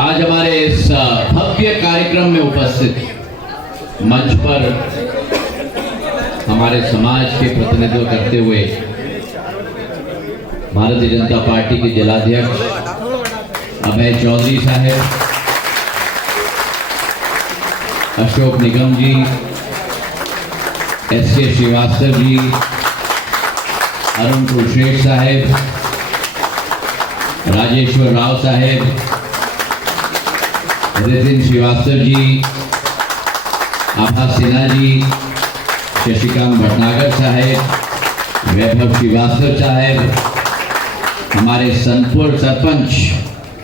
आज हमारे इस भव्य कार्यक्रम में उपस्थित मंच पर हमारे समाज के प्रतिनिधित्व करते हुए भारतीय जनता पार्टी के जिलाध्यक्ष अभय चौधरी साहब, अशोक निगम जी, एस.के. श्रीवास्तव जी, अरुण कुलश्रेष्ठ साहब, राजेश्वर राव साहब, नितिन श्रीवास्तव जी, आभा सिन्हा जी, शशिकांत भटनागर साहब, वैभव श्रीवास्तव साहब, हमारे संतपुर सरपंच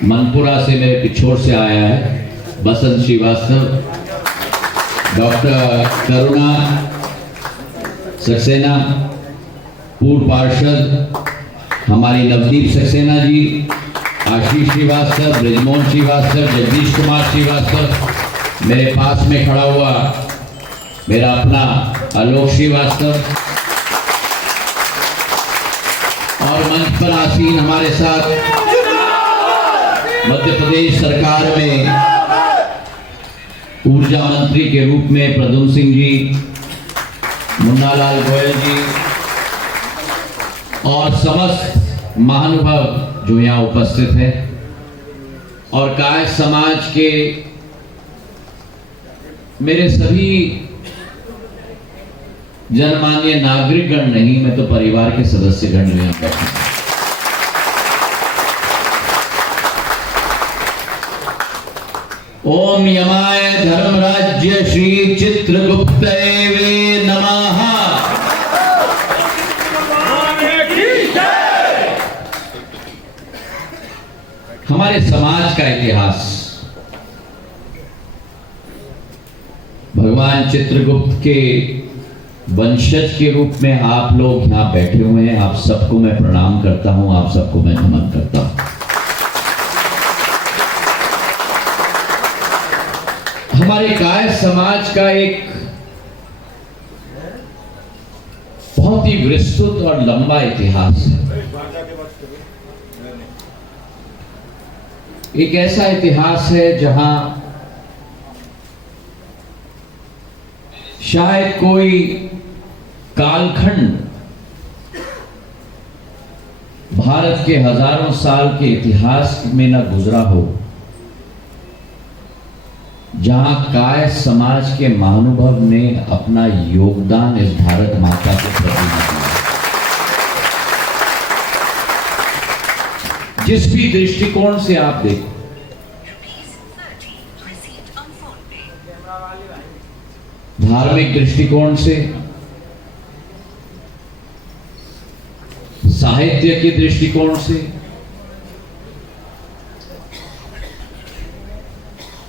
मनपुरा से मेरे पिछोड़ से आया है बसंत श्रीवास्तव, डॉक्टर करुणा सक्सेना, पूर्व पार्षद हमारी नवदीप सक्सेना जी, आशीष श्रीवास्तव, ब्रजमोहन श्रीवास्तव, जगदीश कुमार श्रीवास्तव, मेरे पास में खड़ा हुआ मेरा अपना आलोक श्रीवास्तव, और मंच पर आसीन हमारे साथ मध्य प्रदेश सरकार में ऊर्जा मंत्री के रूप में प्रद्युम्न सिंह जी, मुन्नालाल गोयल जी और समस्त महानुभाव जो यहाँ उपस्थित है, और कायस्थ समाज के मेरे सभी जनमान्य नागरिकगण, नहीं मैं तो परिवार के सदस्यगण जो यहाँ बैठे हैं। ओम यमाय धर्मराज्य श्री चित्रगुप्तये नमः। हमारे समाज का इतिहास भगवान चित्रगुप्त के वंशज के रूप में आप लोग यहां बैठे हुए हैं। आप सबको मैं प्रणाम करता हूं, आप सबको मैं नमन करता हूं। हमारे कायस्थ समाज का एक बहुत ही विस्तृत और लंबा इतिहास है। एक ऐसा इतिहास है जहां शायद कोई कालखंड भारत के हजारों साल के इतिहास में न गुजरा हो जहां कायस्थ समाज के महानुभव ने अपना योगदान इस भारत माता के प्रति दिया। जिस भी दृष्टिकोण से आप देखो, धार्मिक दृष्टिकोण से, साहित्य के दृष्टिकोण से,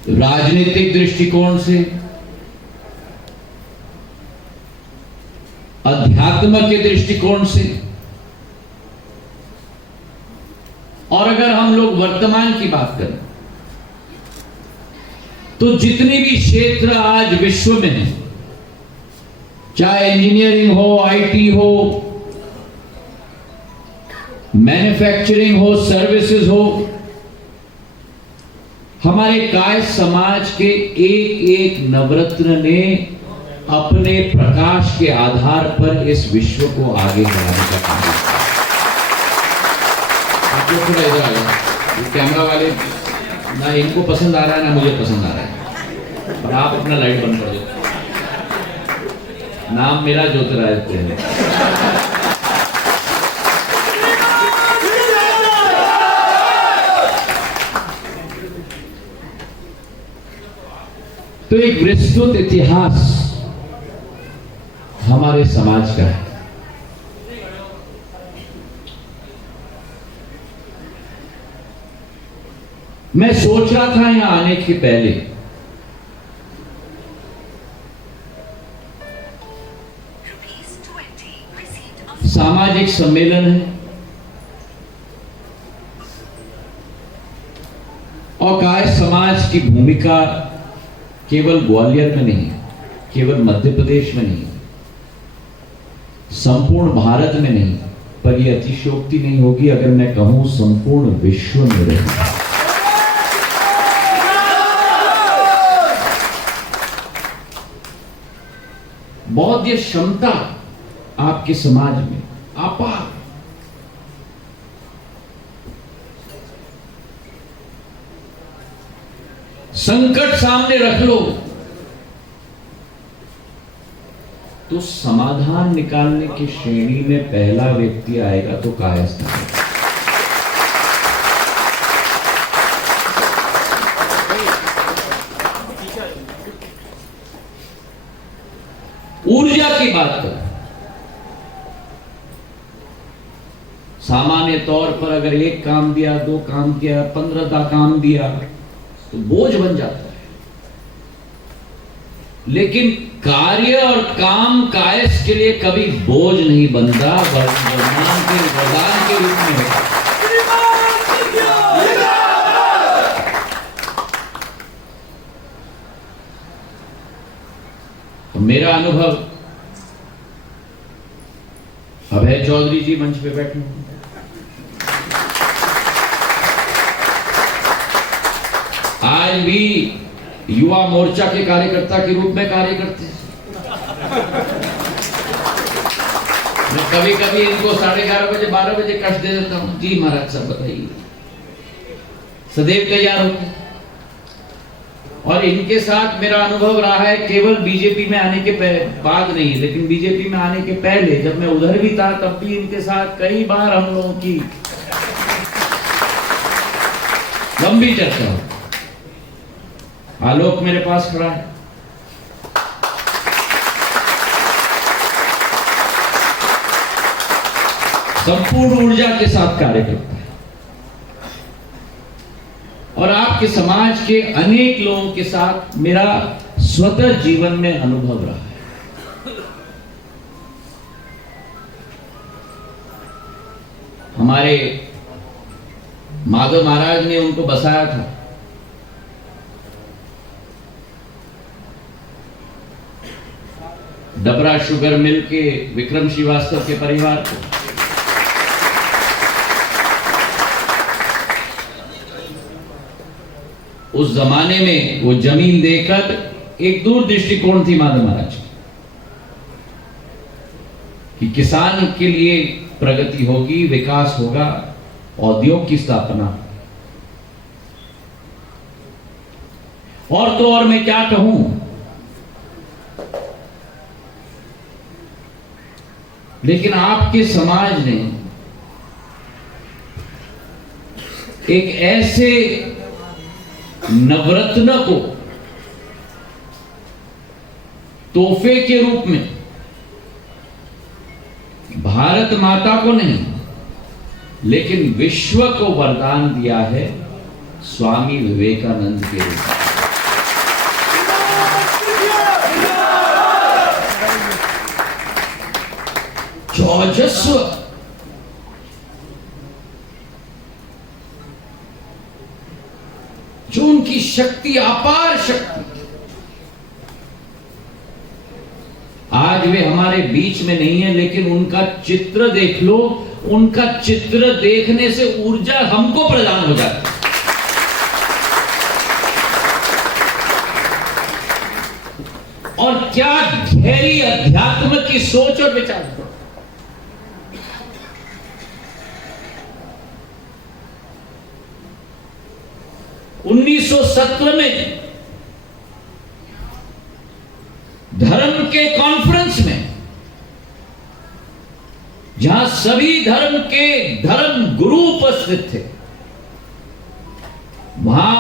राजनीतिक दृष्टिकोण से, अध्यात्म के दृष्टिकोण से, और अगर हम लोग वर्तमान की बात करें तो जितने भी क्षेत्र आज विश्व में हैं, चाहे इंजीनियरिंग हो, आईटी हो, मैन्युफैक्चरिंग हो, सर्विसेज हो, हमारे कायस्थ समाज के एक एक नवरत्न ने अपने प्रकाश के आधार पर इस विश्व को आगे बढ़ाने का काम किया। आप लोग थोड़ा इधर आ जाओ, कैमरा वाले ना इनको पसंद आ रहा है ना मुझे पसंद आ रहा है, और आप अपना लाइट बंद कर दो। नाम मेरा ज्योतिरादित्य है। तो एक विस्तृत इतिहास हमारे समाज का है। मैं सोच रहा था यहां आने के पहले सामाजिक सम्मेलन है और कायस्थ समाज की भूमिका केवल ग्वालियर में नहीं, केवल मध्य प्रदेश में नहीं, संपूर्ण भारत में नहीं, पर यह अतिशयोक्ति नहीं होगी अगर मैं कहूं संपूर्ण विश्व में रहेगी। बौद्ध क्षमता आपके समाज में अपार। संकट सामने रख लो तो समाधान निकालने की श्रेणी में पहला व्यक्ति आएगा तो कायस्थ है। ऊर्जा की बात करें, सामान्य तौर पर अगर एक काम दिया, 2 काम दिया, 15 काम दिया तो बोझ बन जाता है, लेकिन कार्य और काम कायस्थ के लिए कभी बोझ नहीं बनता, वरदान के रूप में है। तो मेरा अनुभव, अभय चौधरी जी मंच पे बैठे हैं, आज भी युवा मोर्चा के कार्यकर्ता के रूप में कार्य करते हैं। मैं कभी कभी इनको 11:30 बजे 12 बजे कष्ट दे देता हूं, जी महाराज साहब बताइए, सदैव तैयार होते हैं। और इनके साथ मेरा अनुभव रहा है केवल बीजेपी में आने के बाद नहीं, लेकिन बीजेपी में आने के पहले जब मैं उधर भी था तब भी इनके साथ कई बार हम लोगों की लंबी चर्चा हो। आलोक मेरे पास खड़ा है, संपूर्ण ऊर्जा के साथ कार्य करता है और आपके समाज के अनेक लोगों के साथ मेरा स्वतः जीवन में अनुभव रहा है। हमारे माधव महाराज ने उनको बसाया था, डबरा शुगर मिल के विक्रम श्रीवास्तव के परिवार को। उस जमाने में वो जमीन देकर एक दूर दृष्टिकोण थी माधव महाराज कि किसान के लिए प्रगति होगी, विकास होगा, औद्योग की स्थापना। और तो और मैं क्या कहूं, लेकिन आपके समाज ने एक ऐसे नवरत्न को तोहफे के रूप में भारत माता को नहीं लेकिन विश्व को वरदान दिया है, स्वामी विवेकानंद के रूप में। जौजस्व, जो उनकी शक्ति, अपार शक्ति, आज वे हमारे बीच में नहीं है, लेकिन उनका चित्र देख लो, उनका चित्र देखने से ऊर्जा हमको प्रदान हो जाती है। और क्या गहरी अध्यात्म की सोच और विचार। 1917 में धर्म के कॉन्फ्रेंस में, जहां सभी धर्म के धर्म गुरु उपस्थित थे, वहां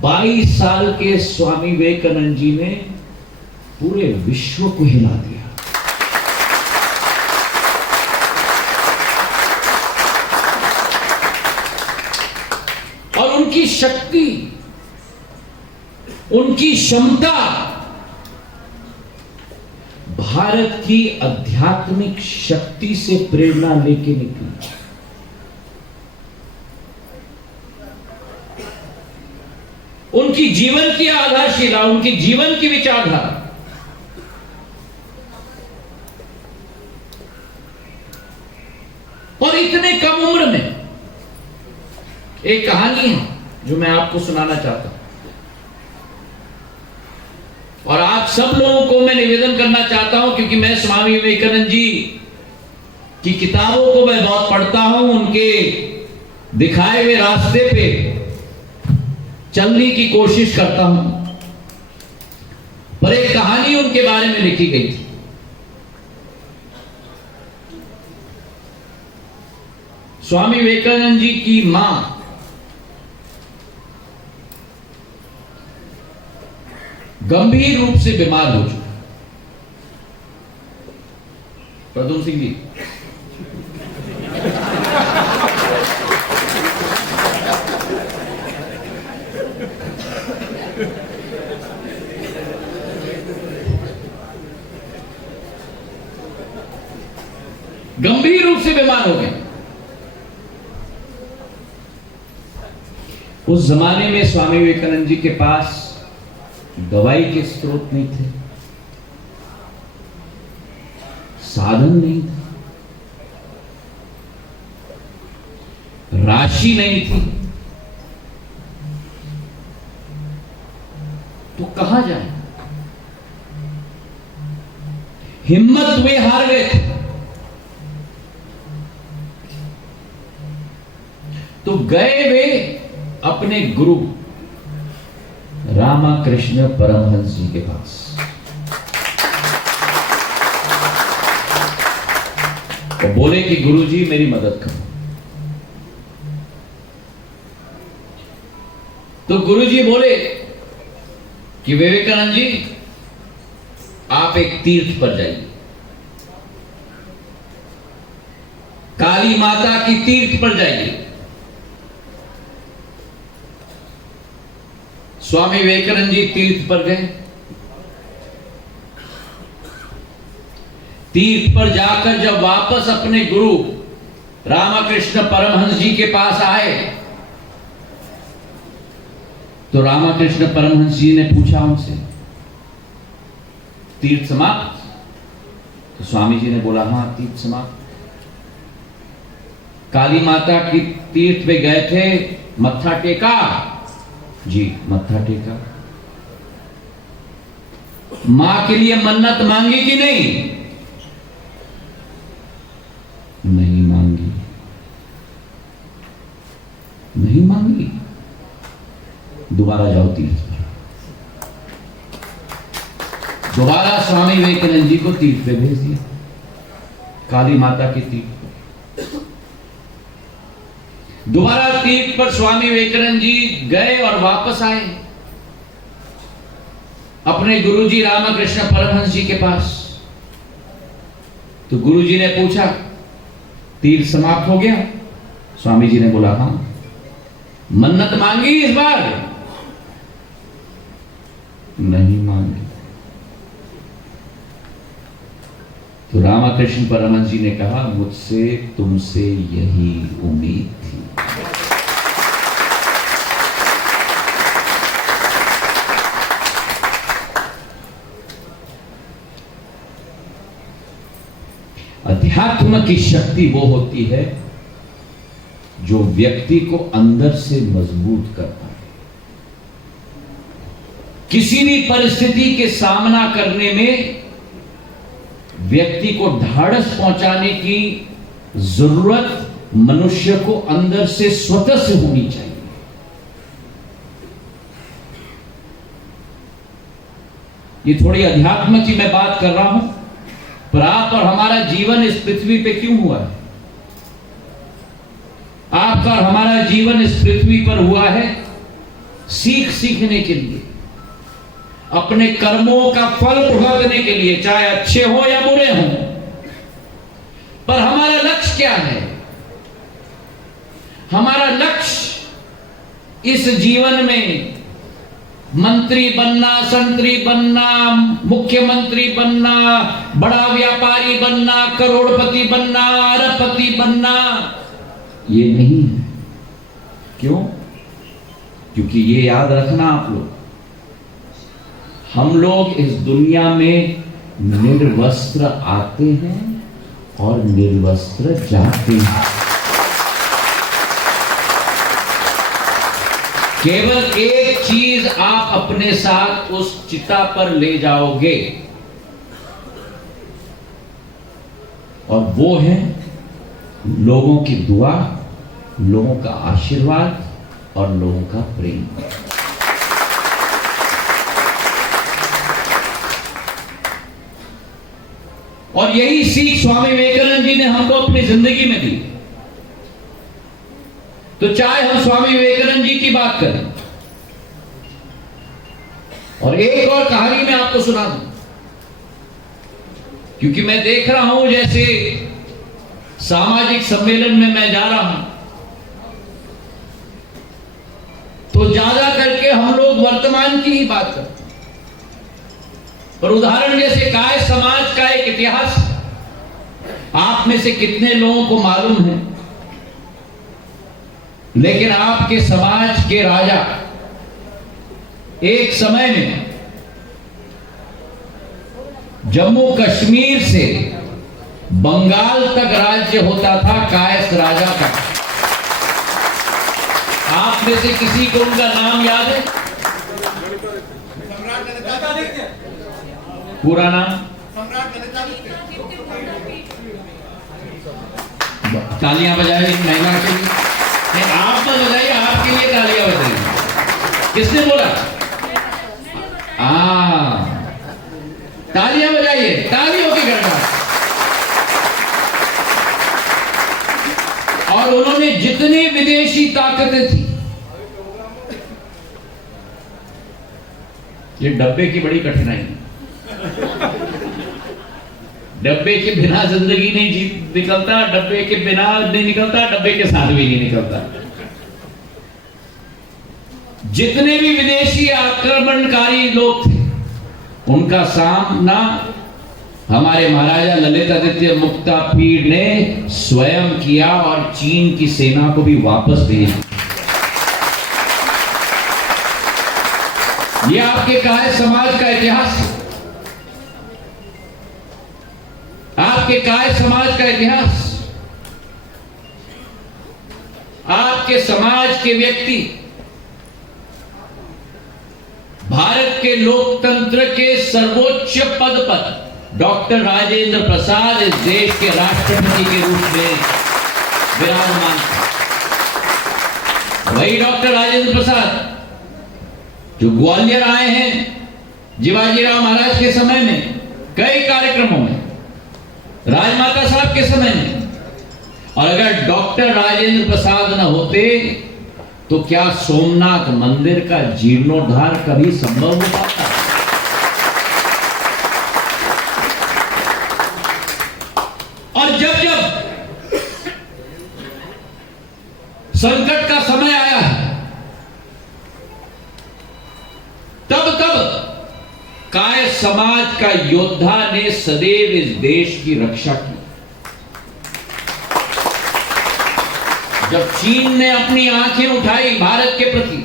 22 साल के स्वामी विवेकानंद जी ने पूरे विश्व को हिला दिया। और उनकी शक्ति, उनकी क्षमता भारत की आध्यात्मिक शक्ति से प्रेरणा लेके निकली। उनकी जीवन की आधारशिला, उनकी जीवन की विचारधारा, और इतने कम उम्र में एक कहानी है जो मैं आपको सुनाना चाहता हूं। और आप सब लोगों को मैं निवेदन करना चाहता हूं, क्योंकि मैं स्वामी विवेकानंद जी की किताबों को मैं बहुत पढ़ता हूं, उनके दिखाए हुए रास्ते पे चलने की कोशिश करता हूं। पर एक कहानी उनके बारे में लिखी गई थी। स्वामी विवेकानंद जी की मां गंभीर रूप से बीमार हो चुकी। प्रद्युम्न सिंह जी, गंभीर रूप से बीमार हो गए। उस जमाने में स्वामी विवेकानंद जी के पास दवाई के स्रोत नहीं थे, साधन नहीं था, राशि नहीं थी, तो कहां जाए? हिम्मत वे हार गए थे। तो गए वे अपने गुरु रामकृष्ण परमहंस जी के पास। और बोले कि गुरुजी मेरी मदद करो। तो गुरुजी बोले कि विवेकानंद जी आप एक तीर्थ पर जाइए, काली माता की तीर्थ पर जाइए। स्वामी विवेकानंद जी तीर्थ पर गए। तीर्थ पर जाकर जब वापस अपने गुरु रामकृष्ण परमहंस जी के पास आए, तो रामकृष्ण परमहंस जी ने पूछा उनसे, तीर्थ समाप्त? तो स्वामी जी ने बोला, हां तीर्थ समाप्त। काली माता की तीर्थ पे गए थे, मत्था टेका? जी मत्था टेका। मां के लिए मन्नत मांगी कि नहीं? नहीं मांगी। नहीं मांगी। दोबारा जाओ तीर्थ पर। दोबारा स्वामी विवेकानंद जी को तीर्थ पे भेज दिया, काली माता की तीर्थ पर। दोबारा तीर्थ पर स्वामी विवेकानंद जी गए और वापस आए अपने गुरुजी रामकृष्ण परमहंस जी के पास। तो गुरुजी ने पूछा, तीर्थ समाप्त हो गया? स्वामी जी ने बोला, हां। मन्नत मांगी इस बार? नहीं मांगी। तो रामकृष्ण परमहंस जी ने कहा, मुझसे तुमसे यही उम्मीद थी। अध्यात्म की शक्ति वो होती है जो व्यक्ति को अंदर से मजबूत करता है। किसी भी परिस्थिति के सामना करने में व्यक्ति को ढाढ़स पहुंचाने की जरूरत मनुष्य को अंदर से स्वतः से होनी चाहिए। ये थोड़ी अध्यात्म की मैं बात कर रहा हूं, पर आप और हमारा जीवन इस पृथ्वी पे क्यों हुआ है? आपका और हमारा जीवन इस पृथ्वी पर हुआ है सीखने के लिए, अपने कर्मों का फल भुगतने के लिए, चाहे अच्छे हो या बुरे हो। पर हमारा लक्ष्य क्या है? हमारा लक्ष्य इस जीवन में मंत्री बनना, संतरी बनना, मुख्यमंत्री बनना, बड़ा व्यापारी बनना, करोड़पति बनना, अरबपति बनना, ये नहीं है। क्यों? क्योंकि ये याद रखना आप लोग, हम लोग इस दुनिया में निर्वस्त्र आते हैं और निर्वस्त्र जाते हैं। केवल एक चीज आप अपने साथ उस चिता पर ले जाओगे और वो है लोगों की दुआ, लोगों का आशीर्वाद और लोगों का प्रेम। और यही सीख स्वामी विवेकानंद जी ने हमको अपनी जिंदगी में दी। तो चाहे हम स्वामी विवेकानंद जी की बात करें, और एक और कहानी मैं आपको सुना दूं, क्योंकि मैं देख रहा हूं जैसे सामाजिक सम्मेलन में मैं जा रहा हूं तो ज्यादा करके हम लोग वर्तमान की ही बात करते हैं। पर उदाहरण जैसे काय समाज का एक इतिहास आप में से कितने लोगों को मालूम है, लेकिन आपके समाज के राजा एक समय में जम्मू कश्मीर से बंगाल तक राज्य होता था कायस्थ राजा का। आप में से किसी को उनका नाम याद है? पूरा नाम? तालियां बजाइए महिला के लिए। नहीं, आप मत बजाइए, आपके लिए तालियां बजाइए। किसने बोला? तालियां बजाइए, तालियों की गड़गड़ाहट। और उन्होंने जितनी विदेशी ताकतें थी, ये डब्बे की बड़ी कठिनाई है। डब्बे के बिना जिंदगी नहीं निकलता, डब्बे के बिना नहीं निकलता, डब्बे के साथ भी नहीं निकलता। जितने भी विदेशी आक्रमणकारी लोग थे, उनका सामना हमारे महाराजा ललितादित्य मुक्तापीड ने स्वयं किया और चीन की सेना को भी वापस भेजा। ये आपके काय समाज का इतिहास है। आपके काय समाज का इतिहास, आपके समाज के व्यक्ति भारत के लोकतंत्र के सर्वोच्च पद पर डॉक्टर राजेंद्र प्रसाद इस देश के राष्ट्रपति के रूप में विराजमान थे। वही डॉक्टर राजेंद्र प्रसाद जो ग्वालियर आए हैं शिवाजीराव महाराज के समय में, कई कार्यक्रमों में, राजमाता साहब के समय में। और अगर डॉक्टर राजेंद्र प्रसाद न होते तो क्या सोमनाथ मंदिर का जीर्णोद्धार कभी संभव हो पाता? और जब जब संकट का समय आया है, तब तब काय समाज का योद्धा ने सदैव इस देश की रक्षा की। जब चीन ने अपनी आंखें उठाई भारत के प्रति,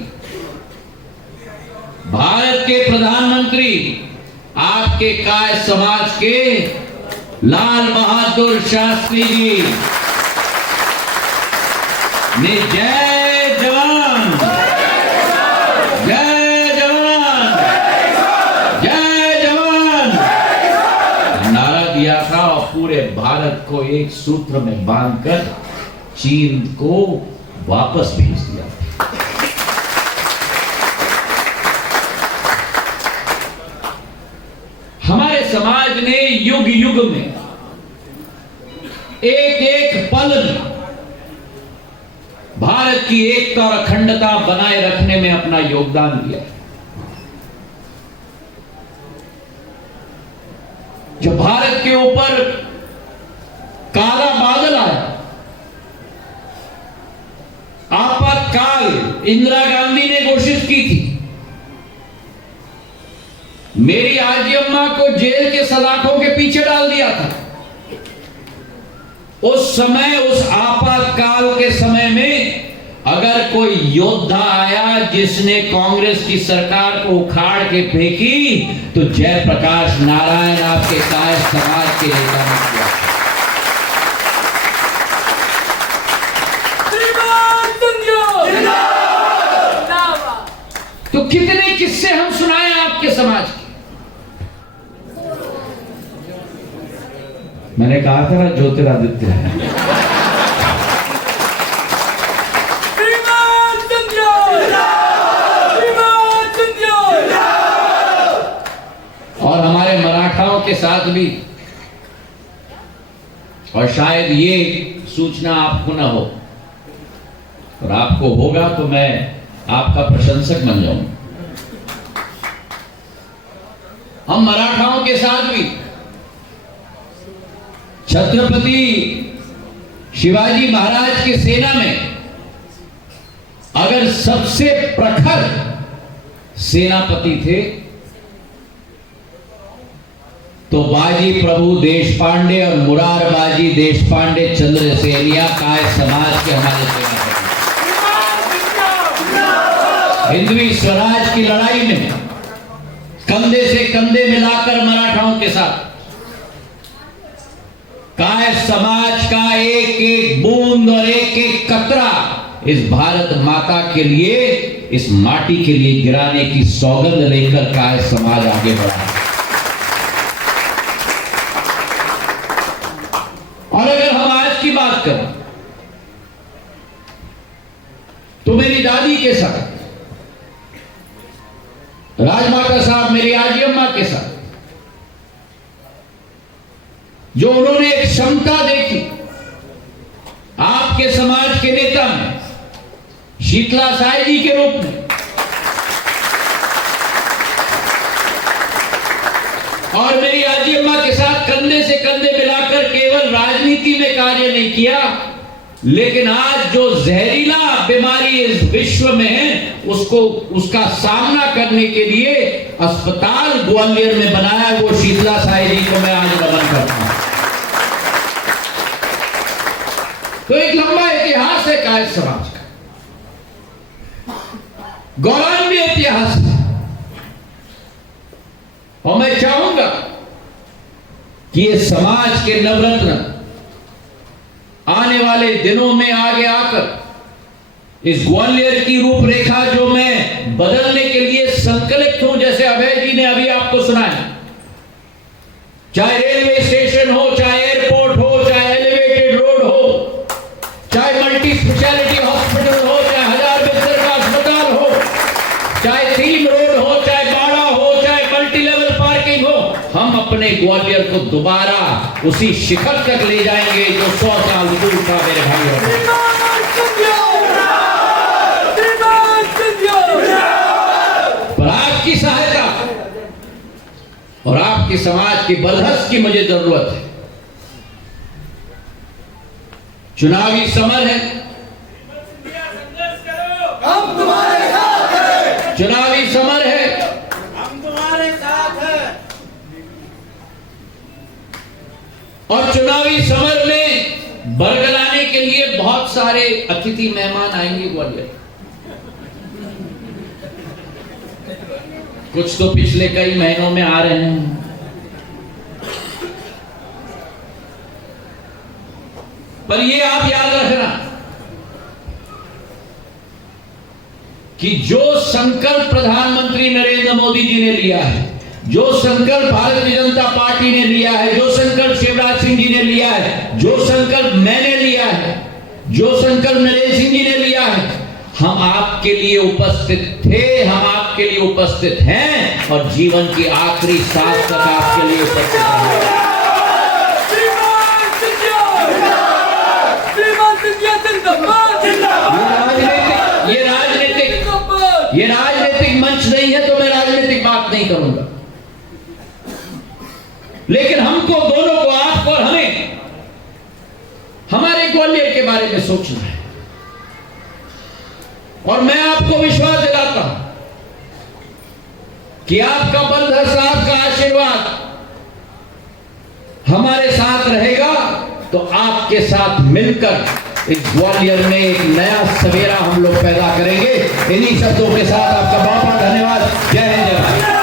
भारत के प्रधानमंत्री आपके काय समाज के लाल बहादुर शास्त्री जी ने जय जवान, जय जवान, जय जवान नारा दिया था और पूरे भारत को एक सूत्र में बांधकर चीन को वापस भेज दिया। हमारे समाज ने युग युग में एक एक पल में भारत की एकता और अखंडता बनाए रखने में अपना योगदान दिया। जब भारत के ऊपर काला बादल आया, आपातकाल इंदिरा गांधी ने घोषित की थी, मेरी आजी अम्मा को जेल के सलाखों के पीछे डाल दिया था। उस समय, उस आपातकाल के समय में अगर कोई योद्धा आया जिसने कांग्रेस की सरकार को उखाड़ के फेंकी, तो जयप्रकाश नारायण आपके काय समाज के नेता ने किया। तो कितने किस्से हम सुनाएं आपके समाज के। मैंने कहा था ना ज्योतिरादित्य है। और हमारे मराठाओं के साथ भी, और शायद ये सूचना आपको ना हो, और आपको होगा तो मैं आपका प्रशंसक बन जाऊंगा। हम मराठाओं के साथ भी छत्रपति शिवाजी महाराज की सेना में अगर सबसे प्रखर सेनापति थे तो बाजी प्रभु देशपांडे और मुरारबाजी देशपांडे चंद्रसेनिया काय समाज के हमारे सेनापति। हिंदवी स्वराज की लड़ाई में कंधे से कंधे मिलाकर मराठाओं के साथ काय समाज का एक एक बूंद और एक एक कतरा इस भारत माता के लिए, इस माटी के लिए गिराने की सौगंध लेकर काय समाज आगे बढ़ा। और अगर हम आज की बात करें तो मेरी दादी के साथ, राजमाता साहब मेरी आजी अम्मा के साथ जो उन्होंने एक क्षमता देखी आपके समाज के नेता में, शीतला साई जी के रूप में, और मेरी आजी अम्मा के साथ कंधे से कंधे मिलाकर केवल राजनीति में कार्य नहीं किया, लेकिन आज जो जहरीला बीमारी इस विश्व में है उसका सामना करने के लिए अस्पताल ग्वालियर में बनाया, वो शीतला साई जी को मैं आज नमन करता हूं। तो एक लंबा इतिहास है काय समाज का, गौरवान्वित इतिहास है, और मैं चाहूंगा कि ये समाज के नवरत्न आने वाले दिनों में आगे आकर इस ग्वालियर की रूपरेखा जो मैं बदलने के लिए संकल्पित हूं, जैसे अभय जी ने अभी आपको सुनाया, चाहे रेलवे स्टेशन हो, चाहे एयरपोर्ट हो, चाहे एलिवेटेड रोड हो, चाहे मल्टी स्पेशलिटी हॉस्पिटल हो, चाहे 1000 बिस्तर का अस्पताल हो, चाहे 3 रोड हो, चाहे बाड़ा हो, चाहे मल्टी लेवल पार्किंग हो, हम अपने ग्वालियर को दोबारा उसी शिखर तक ले जाएंगे जो 100 साल दूर था मेरे भाइयों। पर आपकी सहायता और आपके समाज की बलहस की मुझे जरूरत है। चुनावी समर है, हम तुम्हारे साथ हैं, चुनावी समर है, हम तुम्हारे साथ हैं। और चुनावी समर में बरगलाने के लिए बहुत सारे अतिथि मेहमान आएंगे ग्वालियर। कुछ तो पिछले कई महीनों में आ रहे हैं, पर ये आप याद रखना कि जो संकल्प प्रधानमंत्री नरेंद्र मोदी जी ने लिया है, जो संकल्प भारतीय जनता पार्टी ने लिया है, जो संकल्प शिवराज सिंह जी ने लिया है, जो संकल्प मैंने लिया है, जो संकल्प नरेंद्र सिंह जी ने लिया है, हम आपके लिए उपस्थित थे, हम आपके लिए उपस्थित हैं और जीवन की आखिरी सांस तक आपके लिए उपस्थित हैं। ये राजनीतिक मंच नहीं है तो मैं राजनीतिक बात नहीं करूंगा, लेकिन हमको दोनों को, आपको और हमें, हमारे ग्वालियर के बारे में सोचना है। और मैं आपको विश्वास दिलाता हूं कि आपका बंधन, आपका आशीर्वाद हमारे साथ रहेगा, तो आपके साथ मिलकर इस ग्वालियर में एक नया सवेरा हम लोग पैदा करेंगे। इन्हीं शब्दों के साथ आपका बहुत बहुत धन्यवाद। जय हिंद, जय भारत।